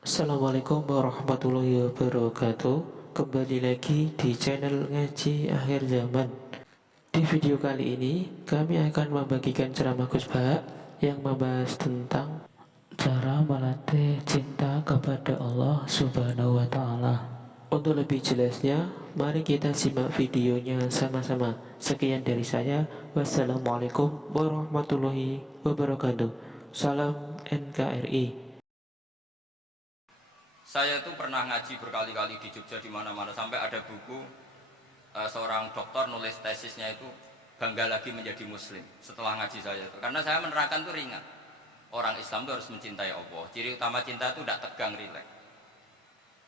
Assalamualaikum warahmatullahi wabarakatuh. Kembali lagi di channel Ngaji Akhir Zaman. Di video kali ini kami akan membagikan ceramah Gus Bah yang membahas tentang cara melatih cinta kepada Allah Subhanahu wa taala. Untuk lebih jelasnya, mari kita simak videonya sama-sama. Sekian dari saya. Wassalamualaikum warahmatullahi wabarakatuh. Salam NKRI. Saya itu pernah ngaji berkali-kali di Jogja di mana-mana sampai ada buku seorang dokter nulis tesisnya itu bangga lagi menjadi muslim setelah ngaji saya itu. Karena saya menerangkan itu ringan. Orang Islam itu harus mencintai Allah. Ciri utama cinta itu tidak tegang, rileks.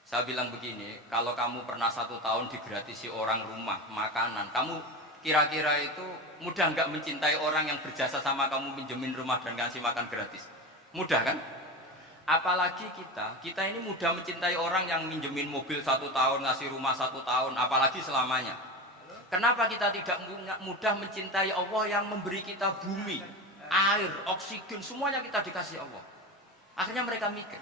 Saya bilang begini, kalau kamu pernah 1 tahun digratisi orang rumah, makanan, kamu kira-kira itu mudah nggak mencintai orang yang berjasa sama kamu pinjemin rumah dan kasih makan gratis? Mudah kan? Apalagi kita ini mudah mencintai orang yang minjemin mobil 1 tahun, ngasih rumah 1 tahun, apalagi selamanya. Kenapa kita tidak mudah mencintai Allah yang memberi kita bumi, air, oksigen, semuanya kita dikasih Allah? Akhirnya mereka mikir,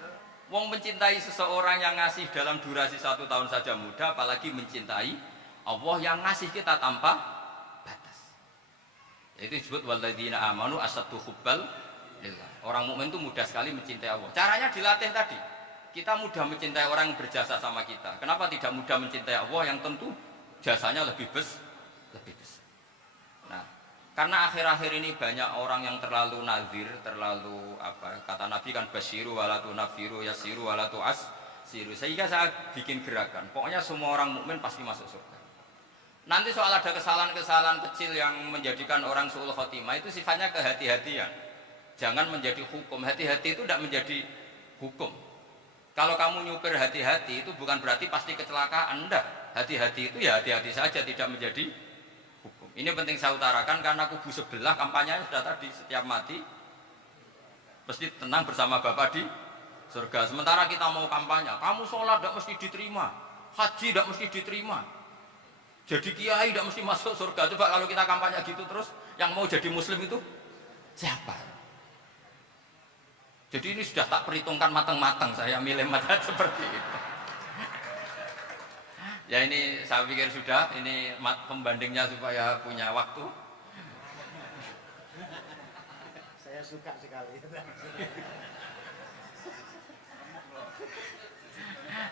wong mencintai seseorang yang ngasih dalam durasi 1 tahun saja mudah, apalagi mencintai Allah yang ngasih kita tanpa batas. Itu disebut walladzina amanu asaddu hubbal lillah. Orang mukmin itu mudah sekali mencintai Allah. Caranya dilatih tadi. Kita mudah mencintai orang yang berjasa sama kita. Kenapa tidak mudah mencintai Allah yang tentu jasanya lebih besar? Nah, karena akhir-akhir ini banyak orang yang terlalu nazir, terlalu kata Nabi kan basyiru walatu nafiru yasiru walatu siru. Sehingga saya bikin gerakan. Pokoknya semua orang mukmin pasti masuk surga. Nanti soal ada kesalahan-kesalahan kecil yang menjadikan orang su'ul khotimah itu sifatnya kehati-hatian. Jangan menjadi hukum. Hati-hati itu tidak menjadi hukum. Kalau kamu nyupir hati-hati itu bukan berarti pasti kecelakaan. Enggak. Hati-hati itu ya hati-hati saja, tidak menjadi hukum. Ini penting saya utarakan karena kubu sebelah kampanyenya sudah tadi, setiap mati mesti tenang bersama Bapak di surga. Sementara kita mau kampanye, kamu sholat tidak mesti diterima, haji tidak mesti diterima, jadi kiai tidak mesti masuk surga. Coba kalau kita kampanye gitu terus, yang mau jadi muslim itu siapa? Jadi ini sudah tak perhitungkan matang-matang, saya milih mata seperti itu. Ya ini saya pikir sudah, ini pembandingnya supaya punya waktu. Saya suka sekali.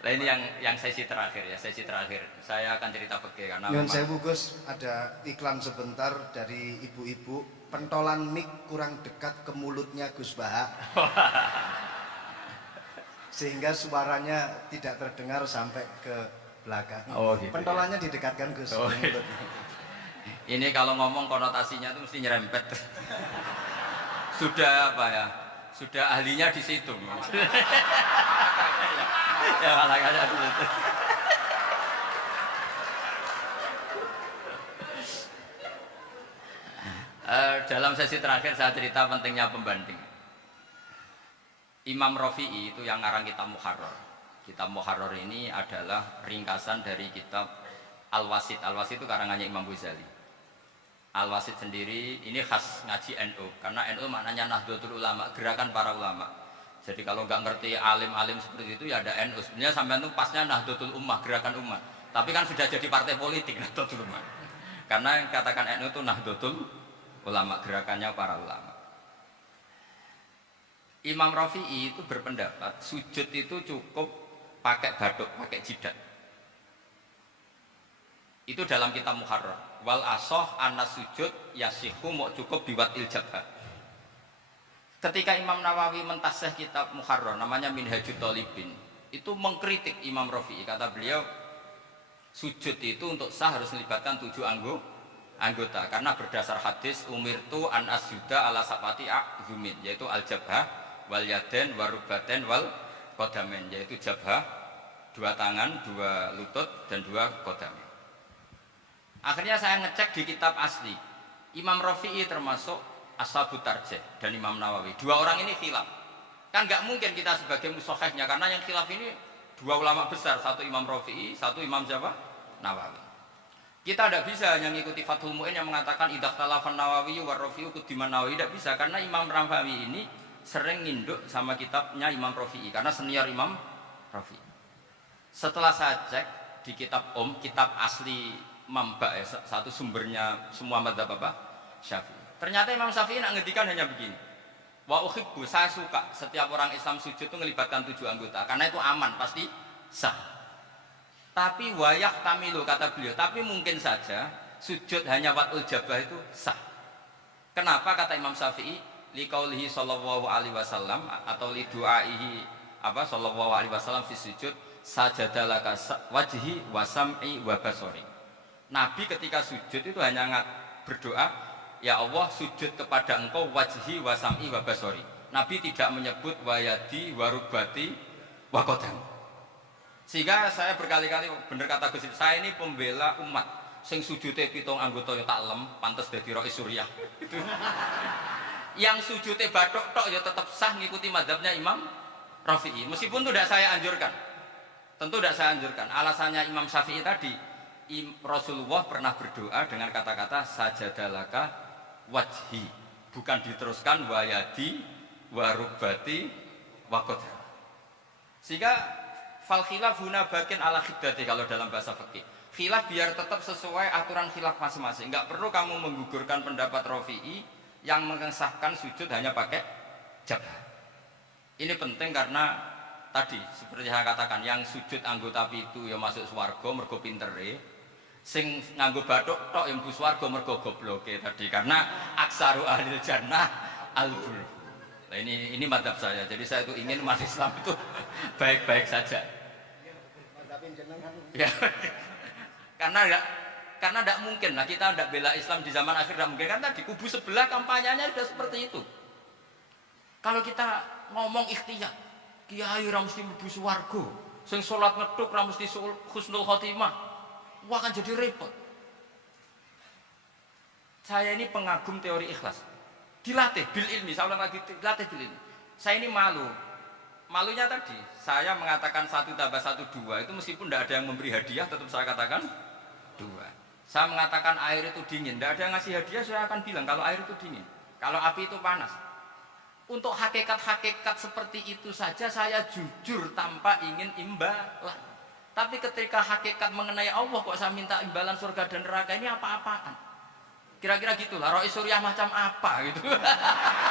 Nah ini yang sesi terakhir ya, sesi terakhir. Saya akan cerita fikih karena Nyun sewu Gus, ada iklan sebentar dari ibu-ibu. Pentolan mic kurang dekat ke mulutnya Gus Bah, sehingga suaranya tidak terdengar sampai ke belakang. Oh, gitu, pentolannya ya? Didekatkan Gus. Oh, gitu. Ini kalau ngomong konotasinya itu mesti nyerempet. Sudah apa ya? Sudah ahlinya di situ. Ya makanya di situ. Dalam sesi terakhir saya cerita pentingnya pembanding. Imam Rafi'i itu yang ngarang kitab Muharrar. Kitab Muharrar ini adalah ringkasan dari kitab Al-Wasit. Al-Wasit itu karangannya Imam Ghazali. Al-Wasit sendiri ini khas ngaji NU, karena NU maknanya Nahdlatul Ulama, gerakan para ulama. Jadi kalau nggak ngerti alim-alim seperti itu ya ada NU. Sebenarnya sampai itu pasnya Nahdlatul Ummah, gerakan umat. Tapi kan sudah jadi partai politik Nahdlatul Ummah. Karena yang katakan NU itu Nahdlatul Ulama, gerakannya para ulama. Imam Rafi'i itu berpendapat sujud itu cukup pakai baduk, pakai jidat. Itu dalam kitab Muharrar. Wal asoh anas sujud yasihu mau cukup biwat iljabah. Ketika Imam Nawawi mentasih kitab Muharrar namanya Minhajut Thalibin, itu mengkritik Imam Rafi'i. Kata beliau sujud itu untuk sah harus melibatkan 7 anggota karena berdasar hadis umirtu an asjuda ala sapati a'zumin, yaitu al jabhah wal yaden warubaten wal qadamen, yaitu jabhah 2 tangan, 2 lutut dan 2 qadamen. Akhirnya saya ngecek di kitab asli Imam Rafi'i termasuk Ashabut Tarjih dan Imam Nawawi. 2 orang ini khilaf. Kan nggak mungkin kita sebagai musohehnya karena yang khilaf ini 2 ulama besar, satu Imam Rafi'i, satu Imam siapa? Nawawi. Kita tidak bisa hanya mengikuti Fathul Mu'in yang mengatakan idah talafan Nawawi war Rafi'u kudiman Nawawi, tidak bisa karena Imam Rafi'i ini sering nginduk sama kitabnya Imam Rafi'i karena senior Imam Rafi'i. Setelah saya cek di kitab kitab asli Mamba ya, satu sumbernya semua madzhab apa? Syafi'i. Ternyata Imam Syafi'i nak ngedikan hanya begini. Wa uhibbu, saya suka setiap orang Islam sujud itu melibatkan 7 anggota karena itu aman, pasti sah. Tapi wayah tamilu kata beliau, tapi mungkin saja sujud hanya watul jabah itu sah. Kenapa kata Imam Syafi'i? Liqaulihi sallallahu alaihi wasallam atau li du'aihi apa sallallahu alaihi wasallam fi sujud sajadalaka wajhi wa sam'i wa basari. Nabi ketika sujud itu hanya berdoa, ya Allah sujud kepada engkau wajhi wa sam'i wa basari. Nabi tidak menyebut wayadi wa rubati wa qadam. Sehingga saya berkali-kali bener kata Gus, saya ini pembela umat. Sing sujudnya 7 anggota ya tak lem, pantes dadi Rois Suriah. Itu. Yang sujudnya bathuk tok ya tetap sah ngikuti mazhabnya Imam Rafi'i. Meskipun itu tidak saya anjurkan. Tentu tidak saya anjurkan. Alasannya Imam Syafi'i tadi, Rasulullah pernah berdoa dengan kata-kata sajadalaka wajhi, bukan diteruskan wayadi warubati wakoda. Sehingga fal khilaf huna bakin ala khiddati kalau dalam bahasa fikih. Khilaf biar tetap sesuai aturan khilaf masing-masing. Enggak perlu kamu menggugurkan pendapat Rafi'i yang mengesahkan sujud hanya pakai jabah. Ini penting karena tadi seperti saya katakan, yang sujud anggota itu ya masuk swarga mergo pintere. Sing nganggo bathuk tok yang mlebu swarga mergo gobloke tadi, karena aksaru ahlil jannah albul. Nah ini madzhab saya. Jadi saya itu ingin umat Islam itu baik-baik saja. Ya. Karena tidak mungkin lah kita tidak bela Islam di zaman akhir, tidak mungkin kan tadi kubu sebelah kampanyenya sudah seperti itu. Kalau kita ngomong ikhtiyat, kiai ra mesti mlebu swarga, sing salat ngethuk ra mesti husnul khotimah. Wah akan jadi repot. Saya ini pengagum teori ikhlas. Dilatih bil ilmi, saya ulang lagi, dilatih bil ilmi. Saya ini malu. Malunya tadi, saya mengatakan 1 tambah 1 2 itu meskipun tidak ada yang memberi hadiah, tetap saya katakan 2. Saya mengatakan air itu dingin, tidak ada yang ngasih hadiah, saya akan bilang kalau air itu dingin, kalau api itu panas. Untuk hakikat-hakikat seperti itu saja saya jujur tanpa ingin imbalan. Tapi ketika hakikat mengenai Allah kok saya minta imbalan surga dan neraka, ini apa-apaan? Kira-kira gitulah, Rois Suriah macam apa gitu.